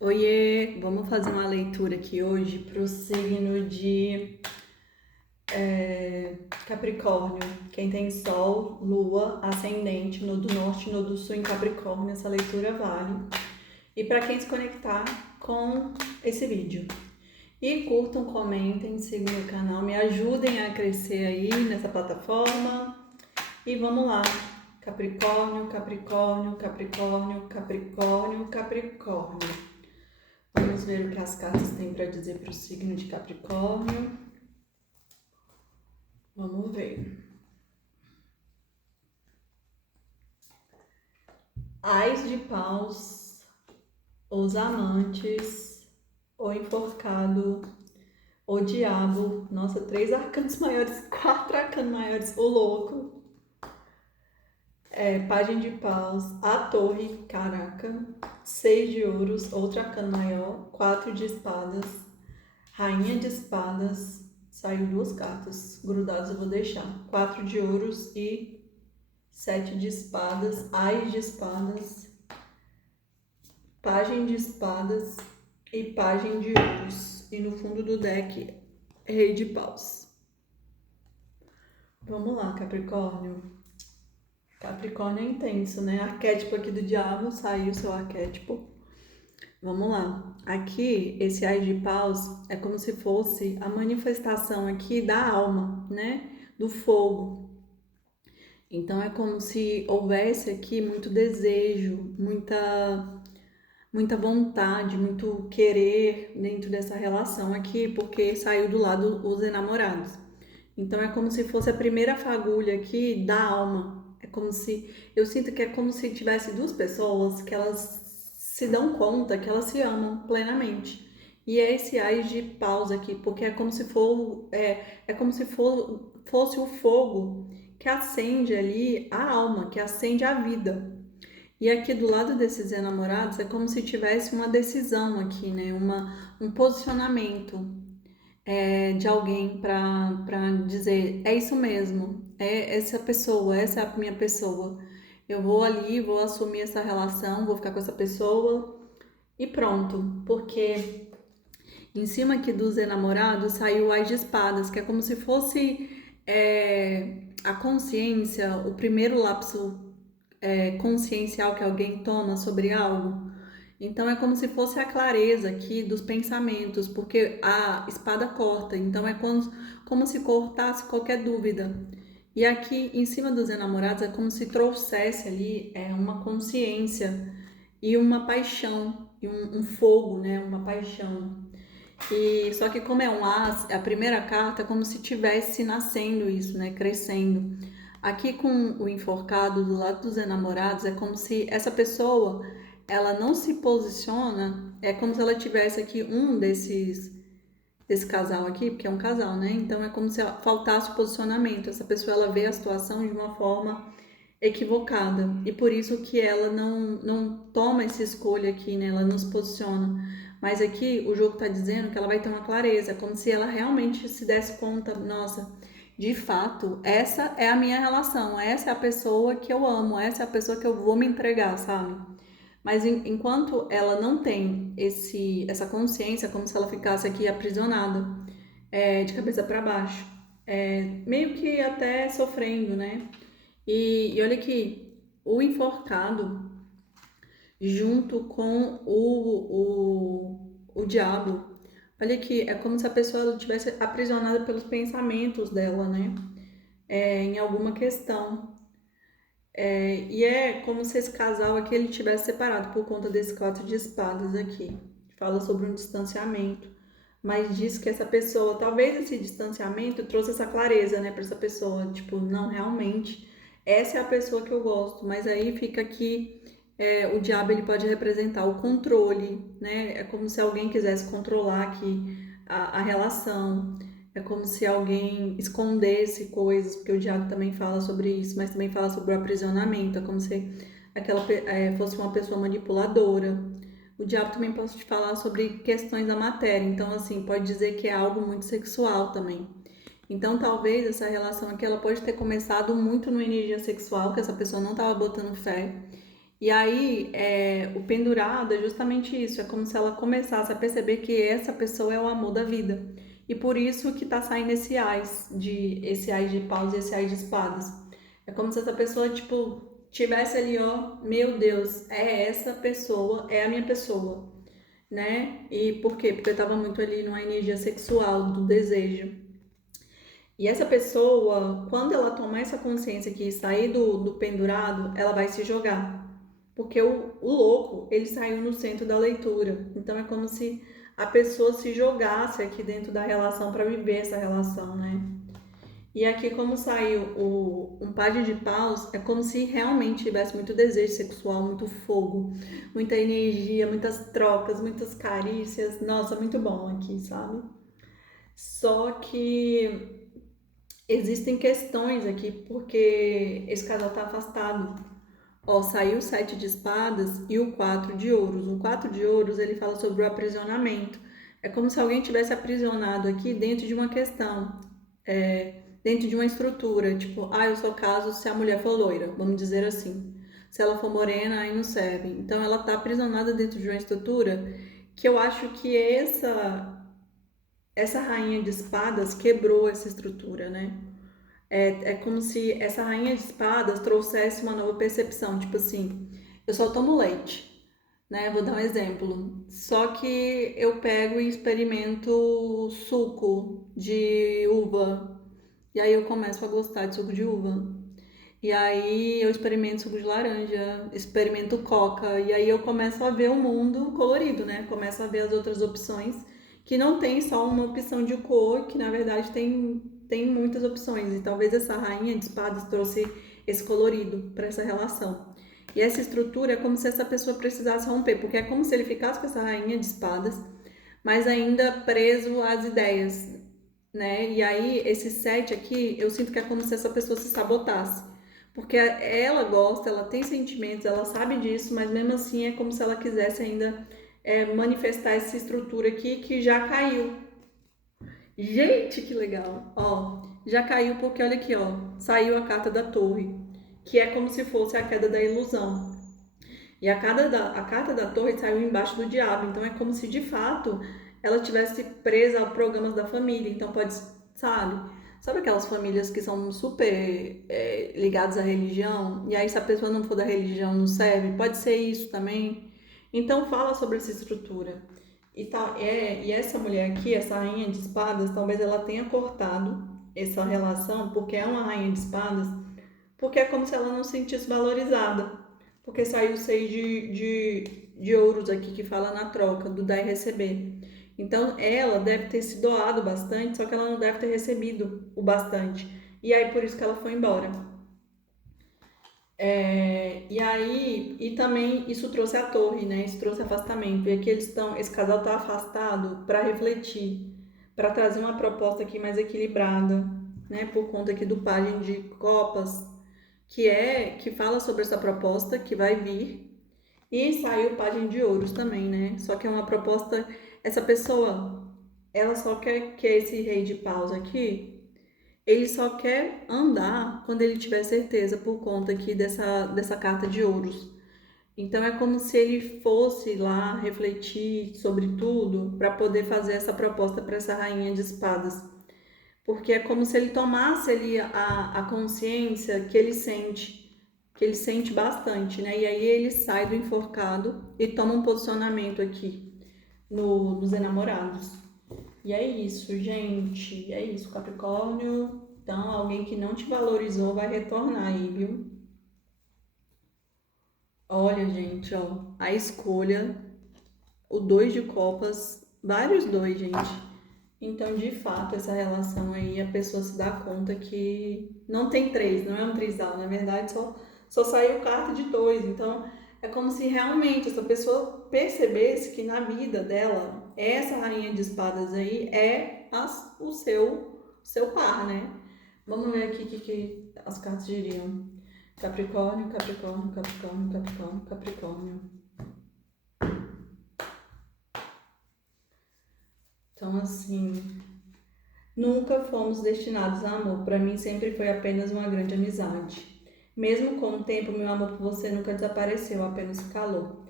Oiê, vamos fazer uma leitura aqui hoje para o signo de Capricórnio. Quem tem Sol, Lua, Ascendente, no do Norte e no do Sul em Capricórnio, essa leitura vale. E para quem se conectar com esse vídeo. E curtam, comentem, sigam meu canal, me ajudem a crescer aí nessa plataforma. E vamos lá. Capricórnio, Capricórnio, Capricórnio, Capricórnio, Capricórnio. Vamos ver o que as cartas têm para dizer para o signo de Capricórnio. Vamos ver. Ás de paus, os amantes, o enforcado, o diabo. Nossa, 3 arcanos maiores, 4 arcanos maiores, o louco. Pajem de paus, a torre, caraca. 6 de ouros, outro arcano maior. 4 de espadas, rainha de espadas. Saiu 2 cartas grudadas, eu vou deixar. 4 de ouros e 7 de espadas, ás de espadas, pajem de espadas e pajem de ouros. E no fundo do deck, rei de paus. Vamos lá, Capricórnio. Capricórnio é intenso, né? Arquétipo aqui do diabo, saiu o seu arquétipo. Vamos lá. Aqui, esse ás de paus é como se fosse a manifestação aqui da alma, né? Do fogo. Então é como se houvesse aqui muito desejo, muita vontade, muito querer dentro dessa relação aqui, porque saiu do lado os enamorados. Então é como se fosse a primeira fagulha aqui da alma. É como se eu sinto que é como se tivesse duas pessoas que elas se dão conta que elas se amam plenamente. E é esse ás de pausa aqui, porque é como se fosse o fogo que acende ali a alma, que acende a vida. E aqui do lado desses enamorados é como se tivesse uma decisão aqui, né? Um posicionamento de alguém para dizer, é isso mesmo, é essa pessoa, essa é a minha pessoa. Eu vou ali, vou assumir essa relação, vou ficar com essa pessoa e pronto. Porque em cima aqui dos enamorados saiu as de espadas, que é como se fosse a consciência, o primeiro lapso consciencial que alguém toma sobre algo. Então é como se fosse a clareza aqui dos pensamentos, porque a espada corta, então é como se cortasse qualquer dúvida. E aqui em cima dos enamorados é como se trouxesse ali uma consciência e uma paixão, e um fogo, né? Uma paixão. E só que como é um as, a primeira carta é como se tivesse nascendo isso, né? Crescendo. Aqui com o enforcado do lado dos enamorados é como se essa pessoa ela não se posiciona, é como se ela tivesse aqui um desse casal aqui, porque é um casal, né? Então é como se faltasse o posicionamento. Essa pessoa ela vê a situação de uma forma equivocada e por isso que ela não toma essa escolha aqui, né? Ela não se posiciona. Mas aqui o jogo está dizendo que ela vai ter uma clareza, como se ela realmente se desse conta, nossa, de fato, essa é a minha relação, essa é a pessoa que eu amo, essa é a pessoa que eu vou me entregar, sabe? Mas enquanto ela não tem essa consciência, como se ela ficasse aqui aprisionada, de cabeça para baixo, meio que até sofrendo, né? E olha aqui, o enforcado junto com o diabo. Olha aqui, é como se a pessoa estivesse aprisionada pelos pensamentos dela, né? Em alguma questão. E é como se esse casal aqui ele tivesse separado por conta desse 4 de espadas aqui. Fala sobre um distanciamento, mas diz que essa pessoa, talvez esse distanciamento trouxe essa clareza, né, para essa pessoa, tipo, não, realmente, essa é a pessoa que eu gosto, mas aí fica aqui, o diabo ele pode representar o controle, né, é como se alguém quisesse controlar aqui a relação, é como se alguém escondesse coisas, porque o diabo também fala sobre isso, mas também fala sobre o aprisionamento, é como se fosse uma pessoa manipuladora. O diabo também pode te falar sobre questões da matéria, então assim, pode dizer que é algo muito sexual também. Então talvez essa relação aqui ela pode ter começado muito numa energia sexual, que essa pessoa não estava botando fé, E aí, o pendurado é justamente isso, é como se ela começasse a perceber que essa pessoa é o amor da vida. E por isso que tá saindo esse ás de paus e esse ás de espadas. É como se essa pessoa, tipo, tivesse ali, ó, meu Deus, é essa pessoa, é a minha pessoa, né? E por quê? Porque eu tava muito ali numa energia sexual, do desejo. E essa pessoa, quando ela tomar essa consciência que sair do pendurado, ela vai se jogar. Porque o louco, ele saiu no centro da leitura. Então é como se a pessoa se jogasse aqui dentro da relação para viver essa relação, né? E aqui, como saiu um pajem de paus, é como se realmente tivesse muito desejo sexual, muito fogo, muita energia, muitas trocas, muitas carícias. Nossa, muito bom aqui, sabe? Só que existem questões aqui, porque esse casal tá afastado. Ó, saiu o 7 de espadas e o 4 de ouros. O 4 de ouros, ele fala sobre o aprisionamento. É como se alguém tivesse aprisionado aqui dentro de uma questão, dentro de uma estrutura. Tipo, eu só caso se a mulher for loira, vamos dizer assim. Se ela for morena, aí não serve. Então, ela tá aprisionada dentro de uma estrutura que eu acho que essa rainha de espadas quebrou essa estrutura, né? É como se essa rainha de espadas trouxesse uma nova percepção, tipo assim, eu só tomo leite, né? Vou dar um exemplo. Só que eu pego e experimento suco de uva, e aí eu começo a gostar de suco de uva. E aí eu experimento suco de laranja, experimento coca, e aí eu começo a ver o mundo colorido, né? Começo a ver as outras opções, que não tem só uma opção de cor, que na verdade tem muitas opções. E talvez essa rainha de espadas trouxe esse colorido para essa relação. E essa estrutura é como se essa pessoa precisasse romper, porque é como se ele ficasse com essa rainha de espadas, mas ainda preso às ideias, né? E aí, esse set aqui, eu sinto que é como se essa pessoa se sabotasse. Porque ela gosta, ela tem sentimentos, ela sabe disso, mas mesmo assim é como se ela quisesse ainda manifestar essa estrutura aqui que já caiu. Gente, que legal! Ó, já caiu porque olha aqui, ó, saiu a carta da torre, que é como se fosse a queda da ilusão. E a carta da torre saiu embaixo do diabo, então é como se de fato ela tivesse presa a programas da família. Então pode, sabe aquelas famílias que são super ligadas à religião? E aí se a pessoa não for da religião não serve? Pode ser isso também. Então fala sobre essa estrutura. E essa mulher aqui, essa rainha de espadas, talvez ela tenha cortado essa relação, porque é uma rainha de espadas, porque é como se ela não se sentisse valorizada. Porque saiu o 6 de ouros aqui que fala na troca, do dar e receber. Então ela deve ter se doado bastante, só que ela não deve ter recebido o bastante. E aí por isso que ela foi embora. E aí, e também isso trouxe a torre, né? Isso trouxe afastamento. E aqui esse casal tá afastado para refletir, para trazer uma proposta aqui mais equilibrada, né? Por conta aqui do pajem de copas, que fala sobre essa proposta que vai vir. E saiu o pajem de ouros também, né? Só que é uma proposta, essa pessoa, ela só quer que esse rei de paus aqui, ele só quer andar quando ele tiver certeza por conta aqui dessa carta de ouros. Então é como se ele fosse lá refletir sobre tudo para poder fazer essa proposta para essa rainha de espadas. Porque é como se ele tomasse ali a consciência que ele sente bastante, né? E aí ele sai do enforcado e toma um posicionamento aqui nos enamorados. E é isso, gente. É isso, Capricórnio. Então, alguém que não te valorizou vai retornar aí, viu? Olha, gente, ó, a escolha, o dois de copas, vários dois, gente. Então, de fato, essa relação aí, a pessoa se dá conta que não tem três, não é um trisal, na verdade, só saiu carta de dois. Então, é como se realmente essa pessoa percebesse que na vida dela, essa rainha de espadas aí é o seu par, né? Vamos ver aqui o que as cartas diriam. Capricórnio, Capricórnio, Capricórnio, Capricórnio, Capricórnio. Então, assim, nunca fomos destinados a amor. Para mim, sempre foi apenas uma grande amizade. Mesmo com o tempo, meu amor por você nunca desapareceu, apenas se calou.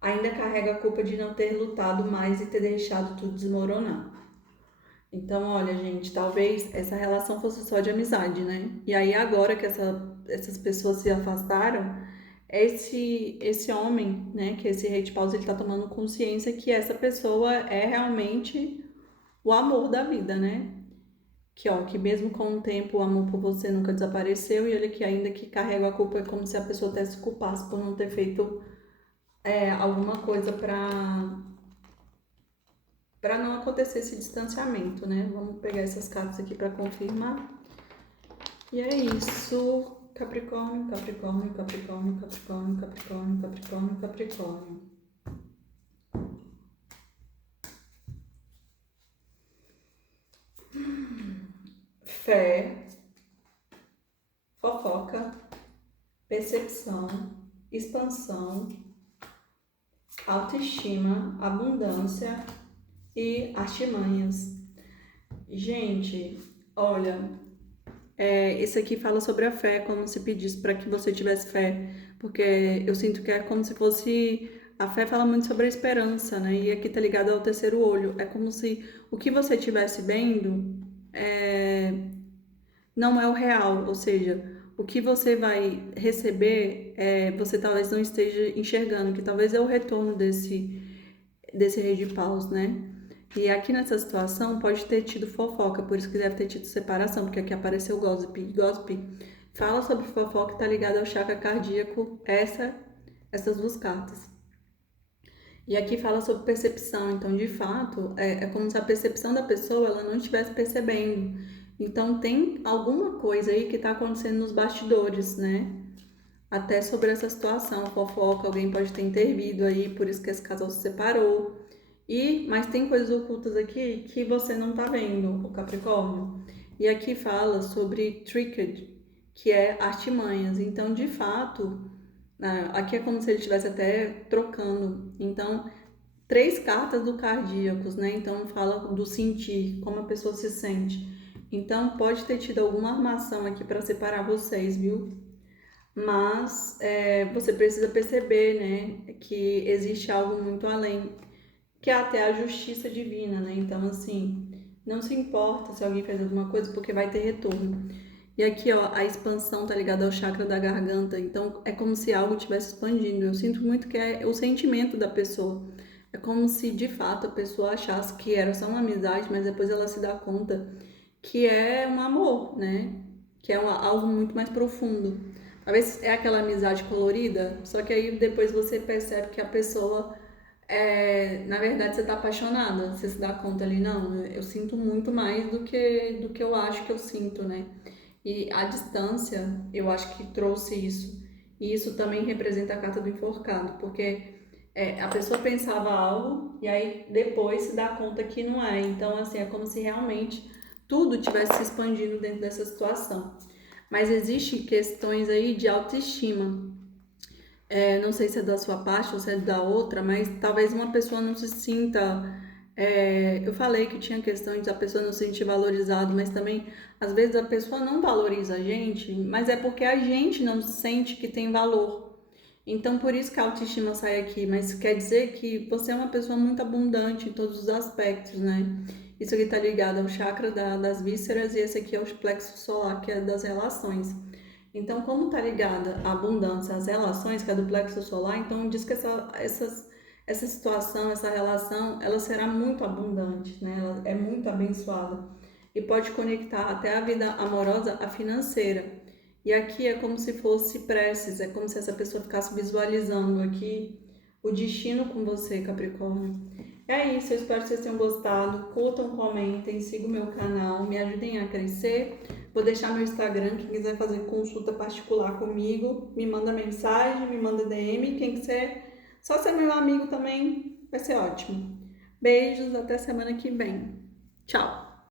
Ainda carrega a culpa de não ter lutado mais e ter deixado tudo desmoronar. Então, olha, gente, talvez essa relação fosse só de amizade, né? E aí, agora que essas pessoas se afastaram, esse homem, né, que é esse rei de paus, ele tá tomando consciência que essa pessoa é realmente o amor da vida, né? Que, ó, que mesmo com o tempo o amor por você nunca desapareceu e olha que ainda que carrega a culpa é como se a pessoa até se culpasse por não ter feito alguma coisa para não acontecer esse distanciamento, né? Vamos pegar essas cartas aqui para confirmar. E é isso. Capricórnio, Capricórnio, Capricórnio, Capricórnio, Capricórnio, Capricórnio, Capricórnio. Fé, fofoca, percepção, expansão, autoestima, abundância e artimanhas. Gente, olha, esse aqui fala sobre a fé, como se pedisse para que você tivesse fé, porque eu sinto que é como se fosse. A fé fala muito sobre a esperança, né? E aqui tá ligado ao terceiro olho. É como se o que você estivesse vendo não é o real, ou seja, o que você vai receber, você talvez não esteja enxergando, que talvez é o retorno desse rei de paus, né? E aqui nessa situação pode ter tido fofoca, por isso que deve ter tido separação, porque aqui apareceu gossip. Gossip fala sobre fofoca e tá ligado ao chakra cardíaco, essas duas cartas. E aqui fala sobre percepção, então de fato é como se a percepção da pessoa ela não estivesse percebendo. Então tem alguma coisa aí que está acontecendo nos bastidores, né? Até sobre essa situação, fofoca, alguém pode ter intervido aí, por isso que esse casal se separou. Mas tem coisas ocultas aqui que você não tá vendo, o Capricórnio. E aqui fala sobre tricked, que é artimanhas. Então, de fato, aqui é como se ele estivesse até trocando. Então, três cartas do cardíacos, né? Então, fala do sentir, como a pessoa se sente. Então, pode ter tido alguma armação aqui para separar vocês, viu? Mas você precisa perceber, né, que existe algo muito além, que é até a justiça divina, né? Então, assim, não se importa se alguém fez alguma coisa, porque vai ter retorno. E aqui, ó, a expansão tá ligada ao chakra da garganta, então é como se algo estivesse expandindo. Eu sinto muito que é o sentimento da pessoa. É como se de fato a pessoa achasse que era só uma amizade, mas depois ela se dá conta que é um amor, né? Que é algo muito mais profundo. Talvez é aquela amizade colorida, só que aí depois você percebe que a pessoa na verdade, você tá apaixonada, você se dá conta ali, não, eu sinto muito mais do que eu acho que eu sinto, né? E a distância, eu acho que trouxe isso. E isso também representa a carta do enforcado, porque a pessoa pensava algo e aí depois se dá conta que não é. Então, assim, é como se realmente tudo tivesse se expandindo dentro dessa situação. Mas existem questões aí de autoestima. Não sei se é da sua parte ou se é da outra, mas talvez uma pessoa não se sinta. Eu falei que tinha questão de a pessoa não se sentir valorizado, mas também às vezes a pessoa não valoriza a gente, mas é porque a gente não sente que tem valor. Então por isso que a autoestima sai aqui, mas quer dizer que você é uma pessoa muito abundante em todos os aspectos, né? Isso aqui tá ligado ao chakra das vísceras e esse aqui é o plexo solar, que é das relações. Então, como está ligada a abundância às relações, que é do plexo solar, então diz que essa situação, essa relação, ela será muito abundante, né? Ela é muito abençoada e pode conectar até a vida amorosa à financeira. E aqui é como se fosse preces, é como se essa pessoa ficasse visualizando aqui o destino com você, Capricórnio. É isso, eu espero que vocês tenham gostado. Curtam, comentem, sigam o meu canal, me ajudem a crescer. Vou deixar meu Instagram, quem quiser fazer consulta particular comigo, me manda mensagem, me manda DM. Quem quiser só ser meu amigo também, vai ser ótimo. Beijos, até semana que vem. Tchau!